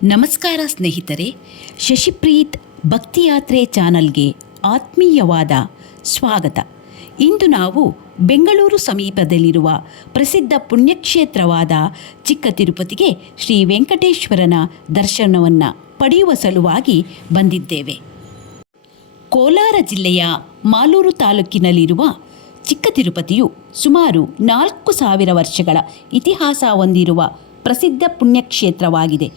ನಮಸ್ಕಾರ ಸ್ನೇಹಿತರೆ, ಶಶಿಪ್ರೀತ್ ಭಕ್ತಿಯಾತ್ರೆ ಚಾನಲ್ಗೆ ಆತ್ಮೀಯವಾದ ಸ್ವಾಗತ. ಇಂದು ನಾವು ಬೆಂಗಳೂರು ಸಮೀಪದಲ್ಲಿರುವ ಪ್ರಸಿದ್ಧ ಪುಣ್ಯಕ್ಷೇತ್ರವಾದ ಚಿಕ್ಕ ತಿರುಪತಿಗೆ ಶ್ರೀ ವೆಂಕಟೇಶ್ವರನ ದರ್ಶನವನ್ನು ಪಡೆಯುವ ಸಲುವಾಗಿ ಬಂದಿದ್ದೇವೆ. ಕೋಲಾರ ಜಿಲ್ಲೆಯ ಮಾಲೂರು ತಾಲೂಕಿನಲ್ಲಿರುವ ಚಿಕ್ಕ ತಿರುಪತಿಯು ಸುಮಾರು 4,000 ವರ್ಷಗಳ ಇತಿಹಾಸ ಹೊಂದಿರುವ ಪ್ರಸಿದ್ಧ ಪುಣ್ಯಕ್ಷೇತ್ರವಾಗಿದೆ.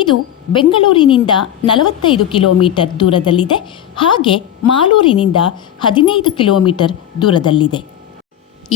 ಇದು ಬೆಂಗಳೂರಿನಿಂದ 45 ಕಿಲೋಮೀಟರ್ ದೂರದಲ್ಲಿದೆ. ಹಾಗೆ ಮಾಲೂರಿನಿಂದ 15 ಕಿಲೋಮೀಟರ್ ದೂರದಲ್ಲಿದೆ.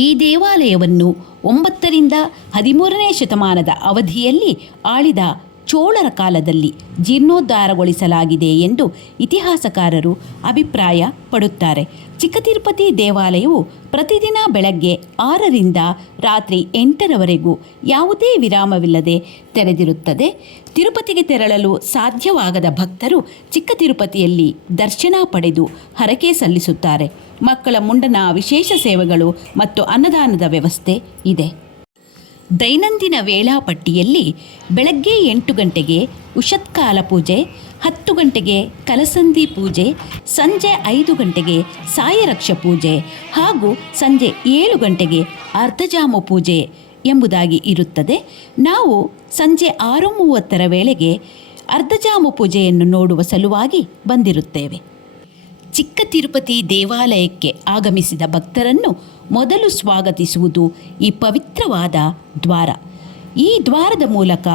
ಈ ದೇವಾಲಯವನ್ನು 9ರಿಂದ 13ನೇ ಶತಮಾನದ ಅವಧಿಯಲ್ಲಿ ಆಳಿದ ಚೋಳರ ಕಾಲದಲ್ಲಿ ಜೀರ್ಣೋದ್ಧಾರಗೊಳಿಸಲಾಗಿದೆ ಎಂದು ಇತಿಹಾಸಕಾರರು ಅಭಿಪ್ರಾಯ ಪಡುತ್ತಾರೆ. ಚಿಕ್ಕ ತಿರುಪತಿ ದೇವಾಲಯವು ಪ್ರತಿದಿನ ಬೆಳಗ್ಗೆ 6ರಿಂದ ರಾತ್ರಿ 8ರವರೆಗೂ ಯಾವುದೇ ವಿರಾಮವಿಲ್ಲದೆ ತೆರೆದಿರುತ್ತದೆ. ತಿರುಪತಿಗೆ ತೆರಳಲು ಸಾಧ್ಯವಾಗದ ಭಕ್ತರು ಚಿಕ್ಕ ತಿರುಪತಿಯಲ್ಲಿ ದರ್ಶನ ಪಡೆದು ಹರಕೆ ಸಲ್ಲಿಸುತ್ತಾರೆ. ಮಕ್ಕಳ ಮುಂಡನ ವಿಶೇಷ ಸೇವೆಗಳು ಮತ್ತು ಅನ್ನದಾನದ ವ್ಯವಸ್ಥೆ ಇದೆ. ದೈನಂದಿನ ವೇಳಾಪಟ್ಟಿಯಲ್ಲಿ ಬೆಳಗ್ಗೆ 8 ಗಂಟೆಗೆ ಉಷತ್ಕಾಲ ಪೂಜೆ, 10 ಗಂಟೆಗೆ ಕಲಸಂಧಿ ಪೂಜೆ, ಸಂಜೆ 5 ಗಂಟೆಗೆ ಸಾಯರಕ್ಷ ಪೂಜೆ ಹಾಗೂ ಸಂಜೆ 7 ಗಂಟೆಗೆ ಅರ್ಧಜಾಮ ಪೂಜೆ ಎಂಬುದಾಗಿ ಇರುತ್ತದೆ. ನಾವು ಸಂಜೆ 6:30 ವೇಳೆಗೆ ಅರ್ಧಜಾಮ ಪೂಜೆಯನ್ನು ನೋಡುವ ಸಲುವಾಗಿ ಬಂದಿರುತ್ತೇವೆ. ಚಿಕ್ಕ ತಿರುಪತಿ ದೇವಾಲಯಕ್ಕೆ ಆಗಮಿಸಿದ ಭಕ್ತರನ್ನು ಮೊದಲು ಸ್ವಾಗತಿಸುವುದು ಈ ಪವಿತ್ರವಾದ ದ್ವಾರ. ಈ ದ್ವಾರದ ಮೂಲಕ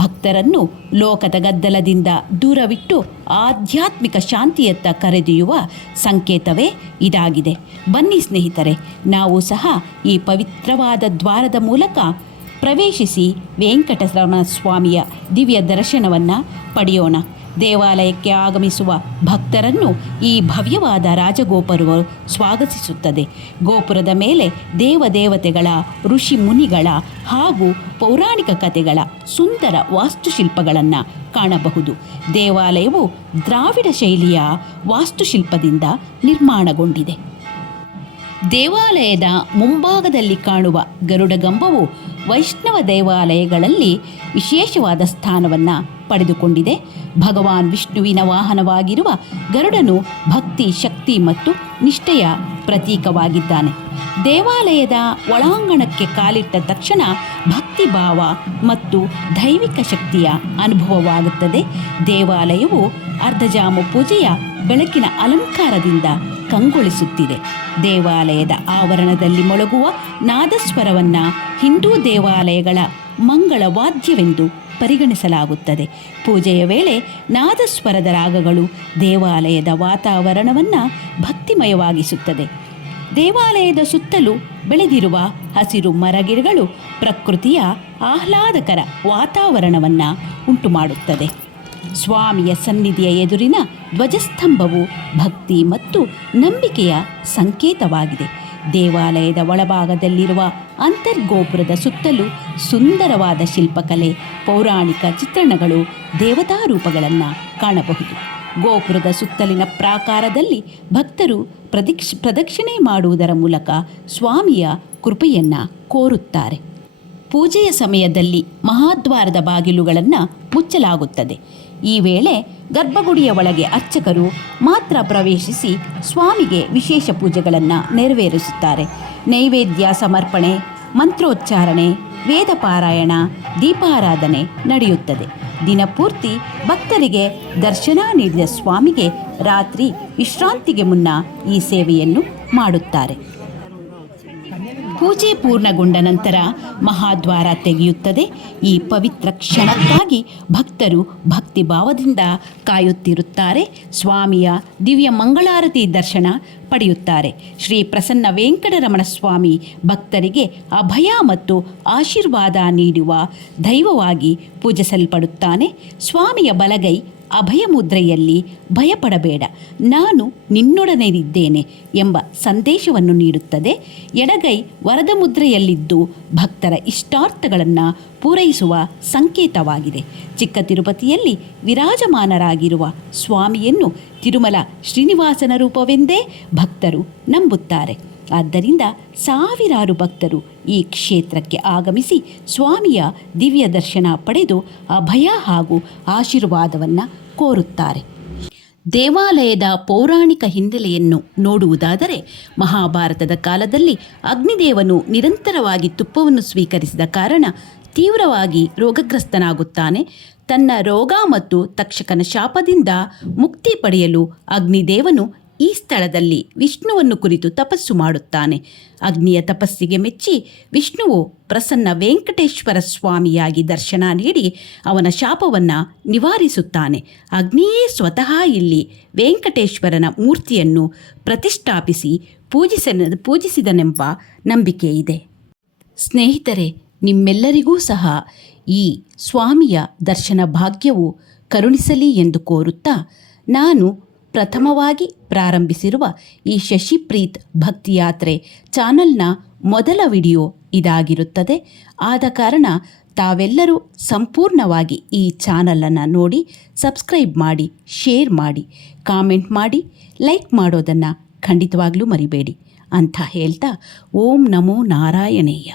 ಭಕ್ತರನ್ನು ಲೋಕದ ಗದ್ದಲದಿಂದ ದೂರವಿಟ್ಟು ಆಧ್ಯಾತ್ಮಿಕ ಶಾಂತಿಯತ್ತ ಕರೆದೊಯ್ಯುವ ಸಂಕೇತವೇ ಇದಾಗಿದೆ. ಬನ್ನಿ ಸ್ನೇಹಿತರೆ, ನಾವು ಸಹ ಈ ಪವಿತ್ರವಾದ ದ್ವಾರದ ಮೂಲಕ ಪ್ರವೇಶಿಸಿ ವೆಂಕಟರಮಣ ಸ್ವಾಮಿಯ ದಿವ್ಯ ದರ್ಶನವನ್ನು ಪಡೆಯೋಣ. ದೇವಾಲಯಕ್ಕೆ ಆಗಮಿಸುವ ಭಕ್ತರನ್ನು ಈ ಭವ್ಯವಾದ ರಾಜಗೋಪುರವು ಸ್ವಾಗತಿಸುತ್ತದೆ. ಗೋಪುರದ ಮೇಲೆ ದೇವದೇವತೆಗಳ, ಋಷಿ ಮುನಿಗಳ ಹಾಗೂ ಪೌರಾಣಿಕ ಕಥೆಗಳ ಸುಂದರ ವಾಸ್ತುಶಿಲ್ಪಗಳನ್ನು ಕಾಣಬಹುದು. ದೇವಾಲಯವು ದ್ರಾವಿಡ ಶೈಲಿಯ ವಾಸ್ತುಶಿಲ್ಪದಿಂದ ನಿರ್ಮಾಣಗೊಂಡಿದೆ. ದೇವಾಲಯದ ಮುಂಭಾಗದಲ್ಲಿ ಕಾಣುವ ಗರುಡಗಂಬವು ವೈಷ್ಣವ ದೇವಾಲಯಗಳಲ್ಲಿ ವಿಶೇಷವಾದ ಸ್ಥಾನವನ್ನು ಪಡೆದುಕೊಂಡಿದೆ. ಭಗವಾನ್ ವಿಷ್ಣುವಿನ ವಾಹನವಾಗಿರುವ ಗರುಡನು ಭಕ್ತಿ, ಶಕ್ತಿ ಮತ್ತು ನಿಷ್ಠೆಯ ಪ್ರತೀಕವಾಗಿದ್ದಾನೆ. ದೇವಾಲಯದ ಒಳಾಂಗಣಕ್ಕೆ ಕಾಲಿಟ್ಟ ತಕ್ಷಣ ಭಕ್ತಿಭಾವ ಮತ್ತು ದೈವಿಕ ಶಕ್ತಿಯ ಅನುಭವವಾಗುತ್ತದೆ. ದೇವಾಲಯವು ಅರ್ಧಜಾಮ ಪೂಜೆಯ ಬೆಳಕಿನ ಅಲಂಕಾರದಿಂದ ಕಂಗೊಳಿಸುತ್ತಿದೆ. ದೇವಾಲಯದ ಆವರಣದಲ್ಲಿ ಮೊಳಗುವ ನಾದಸ್ವರವನ್ನು ಹಿಂದೂ ದೇವಾಲಯಗಳ ಮಂಗಳವಾದ್ಯವೆಂದು ಪರಿಗಣಿಸಲಾಗುತ್ತದೆ. ಪೂಜೆಯ ವೇಳೆ ನಾದಸ್ವರದ ರಾಗಗಳು ದೇವಾಲಯದ ವಾತಾವರಣವನ್ನು ಭಕ್ತಿಮಯವಾಗಿಸುತ್ತದೆ. ದೇವಾಲಯದ ಸುತ್ತಲೂ ಬೆಳೆದಿರುವ ಹಸಿರು ಮರಗಿಡಗಳು ಪ್ರಕೃತಿಯ ಆಹ್ಲಾದಕರ ವಾತಾವರಣವನ್ನು ಉಂಟುಮಾಡುತ್ತದೆ. ಸ್ವಾಮಿಯ ಸನ್ನಿಧಿಯ ಎದುರಿನ ಧ್ವಜಸ್ತಂಭವು ಭಕ್ತಿ ಮತ್ತು ನಂಬಿಕೆಯ ಸಂಕೇತವಾಗಿದೆ. ದೇವಾಲಯದ ಒಳಭಾಗದಲ್ಲಿರುವ ಅಂತರ್ಗೋಪುರದ ಸುತ್ತಲೂ ಸುಂದರವಾದ ಶಿಲ್ಪಕಲೆ, ಪೌರಾಣಿಕ ಚಿತ್ರಣಗಳು, ದೇವತಾ ರೂಪಗಳನ್ನು ಕಾಣಬಹುದು. ಗೋಪುರದ ಸುತ್ತಲಿನ ಪ್ರಾಕಾರದಲ್ಲಿ ಭಕ್ತರು ಪ್ರದಕ್ಷಿಣೆ ಮಾಡುವುದರ ಮೂಲಕ ಸ್ವಾಮಿಯ ಕೃಪೆಯನ್ನು ಕೋರುತ್ತಾರೆ. ಪೂಜೆಯ ಸಮಯದಲ್ಲಿ ಮಹಾದ್ವಾರದ ಬಾಗಿಲುಗಳನ್ನು ಮುಚ್ಚಲಾಗುತ್ತದೆ. ಈ ವೇಳೆ ಗರ್ಭಗುಡಿಯ ಒಳಗೆ ಅರ್ಚಕರು ಮಾತ್ರ ಪ್ರವೇಶಿಸಿ ಸ್ವಾಮಿಗೆ ವಿಶೇಷ ಪೂಜೆಗಳನ್ನು ನೆರವೇರಿಸುತ್ತಾರೆ. ನೈವೇದ್ಯ ಸಮರ್ಪಣೆ, ಮಂತ್ರೋಚ್ಚಾರಣೆ, ವೇದ ಪಾರಾಯಣ, ದೀಪಾರಾಧನೆ ನಡೆಯುತ್ತದೆ. ದಿನಪೂರ್ತಿ ಭಕ್ತರಿಗೆ ದರ್ಶನ ನೀಡಿದ ಸ್ವಾಮಿಗೆ ರಾತ್ರಿ ವಿಶ್ರಾಂತಿಗೆ ಮುನ್ನ ಈ ಸೇವೆಯನ್ನು ಮಾಡುತ್ತಾರೆ. ಪೂಜೆ ಪೂರ್ಣಗೊಂಡ ನಂತರ ಮಹಾದ್ವಾರ ತೆಗೆಯುತ್ತದೆ. ಈ ಪವಿತ್ರ ಕ್ಷಣಕ್ಕಾಗಿ ಭಕ್ತರು ಭಕ್ತಿಭಾವದಿಂದ ಕಾಯುತ್ತಿರುತ್ತಾರೆ. ಸ್ವಾಮಿಯ ದಿವ್ಯ ಮಂಗಳಾರತಿ ದರ್ಶನ ಪಡೆಯುತ್ತಾರೆ. ಶ್ರೀ ಪ್ರಸನ್ನ ವೆಂಕಟರಮಣ ಸ್ವಾಮಿ ಭಕ್ತರಿಗೆ ಅಭಯ ಮತ್ತು ಆಶೀರ್ವಾದ ನೀಡುವ ದೈವವಾಗಿ ಪೂಜಿಸಲ್ಪಡುತ್ತಾನೆ. ಸ್ವಾಮಿಯ ಬಲಗೈ ಅಭಯ ಮುದ್ರೆಯಲ್ಲಿ ಭಯಪಡಬೇಡ, ನಾನು ನಿನ್ನೊಡನೆ ಇದ್ದೇನೆ ಎಂಬ ಸಂದೇಶವನ್ನು ನೀಡುತ್ತದೆ. ಎಡಗೈ ವರದ ಮುದ್ರೆಯಲ್ಲಿದ್ದು ಭಕ್ತರ ಇಷ್ಟಾರ್ಥಗಳನ್ನು ಪೂರೈಸುವ ಸಂಕೇತವಾಗಿದೆ. ಚಿಕ್ಕ ತಿರುಪತಿಯಲ್ಲಿ ವಿರಾಜಮಾನರಾಗಿರುವ ಸ್ವಾಮಿಯನ್ನು ತಿರುಮಲ ಶ್ರೀನಿವಾಸನ ರೂಪವೆಂದೇ ಭಕ್ತರು ನಂಬುತ್ತಾರೆ. ಆದ್ದರಿಂದ ಸಾವಿರಾರು ಭಕ್ತರು ಈ ಕ್ಷೇತ್ರಕ್ಕೆ ಆಗಮಿಸಿ ಸ್ವಾಮಿಯ ದಿವ್ಯ ದರ್ಶನ ಪಡೆದು ಅಭಯ ಹಾಗೂ ಆಶೀರ್ವಾದವನ್ನು ಕೋರುತ್ತಾರೆ. ದೇವಾಲಯದ ಪೌರಾಣಿಕ ಹಿನ್ನೆಲೆಯನ್ನು ನೋಡುವುದಾದರೆ, ಮಹಾಭಾರತದ ಕಾಲದಲ್ಲಿ ಅಗ್ನಿದೇವನು ನಿರಂತರವಾಗಿ ತುಪ್ಪವನ್ನು ಸ್ವೀಕರಿಸಿದ ಕಾರಣ ತೀವ್ರವಾಗಿ ರೋಗಗ್ರಸ್ತನಾಗುತ್ತಾನೆ. ತನ್ನ ರೋಗ ಮತ್ತು ತಕ್ಷಕನ ಶಾಪದಿಂದ ಮುಕ್ತಿ ಪಡೆಯಲು ಅಗ್ನಿದೇವನು ಈ ಸ್ಥಳದಲ್ಲಿ ವಿಷ್ಣುವನ್ನು ಕುರಿತು ತಪಸ್ಸು ಮಾಡುತ್ತಾನೆ. ಅಗ್ನಿಯ ತಪಸ್ಸಿಗೆ ಮೆಚ್ಚಿ ವಿಷ್ಣುವು ಪ್ರಸನ್ನ ವೆಂಕಟೇಶ್ವರ ಸ್ವಾಮಿಯಾಗಿ ದರ್ಶನ ನೀಡಿ ಅವನ ಶಾಪವನ್ನು ನಿವಾರಿಸುತ್ತಾನೆ. ಅಗ್ನಿಯೇ ಸ್ವತಃ ಇಲ್ಲಿ ವೆಂಕಟೇಶ್ವರನ ಮೂರ್ತಿಯನ್ನು ಪ್ರತಿಷ್ಠಾಪಿಸಿ ಪೂಜಿಸಿದನೆಂಬ ನಂಬಿಕೆ ಇದೆ. ಸ್ನೇಹಿತರೆ, ನಿಮ್ಮೆಲ್ಲರಿಗೂ ಸಹ ಈ ಸ್ವಾಮಿಯ ದರ್ಶನ ಭಾಗ್ಯವು ಕರುಣಿಸಲಿ ಎಂದು ಕೋರುತ್ತಾ, ನಾನು ಪ್ರಥಮವಾಗಿ ಪ್ರಾರಂಭಿಸಿರುವ ಈ ಶಶಿಪ್ರೀತ್ ಭಕ್ತಿಯಾತ್ರೆ ಚಾನಲ್ನ ಮೊದಲ ವಿಡಿಯೋ ಇದಾಗಿರುತ್ತದೆ. ಆದ ಕಾರಣ ತಾವೆಲ್ಲರೂ ಸಂಪೂರ್ಣವಾಗಿ ಈ ಚಾನಲನ್ನು ನೋಡಿ ಸಬ್ಸ್ಕ್ರೈಬ್ ಮಾಡಿ, ಶೇರ್ ಮಾಡಿ, ಕಾಮೆಂಟ್ ಮಾಡಿ, ಲೈಕ್ ಮಾಡೋದನ್ನು ಖಂಡಿತವಾಗ್ಲೂ ಮರಿಬೇಡಿ ಅಂತ ಹೇಳ್ತಾ, ಓಂ ನಮೋ ನಾರಾಯಣೇಯ.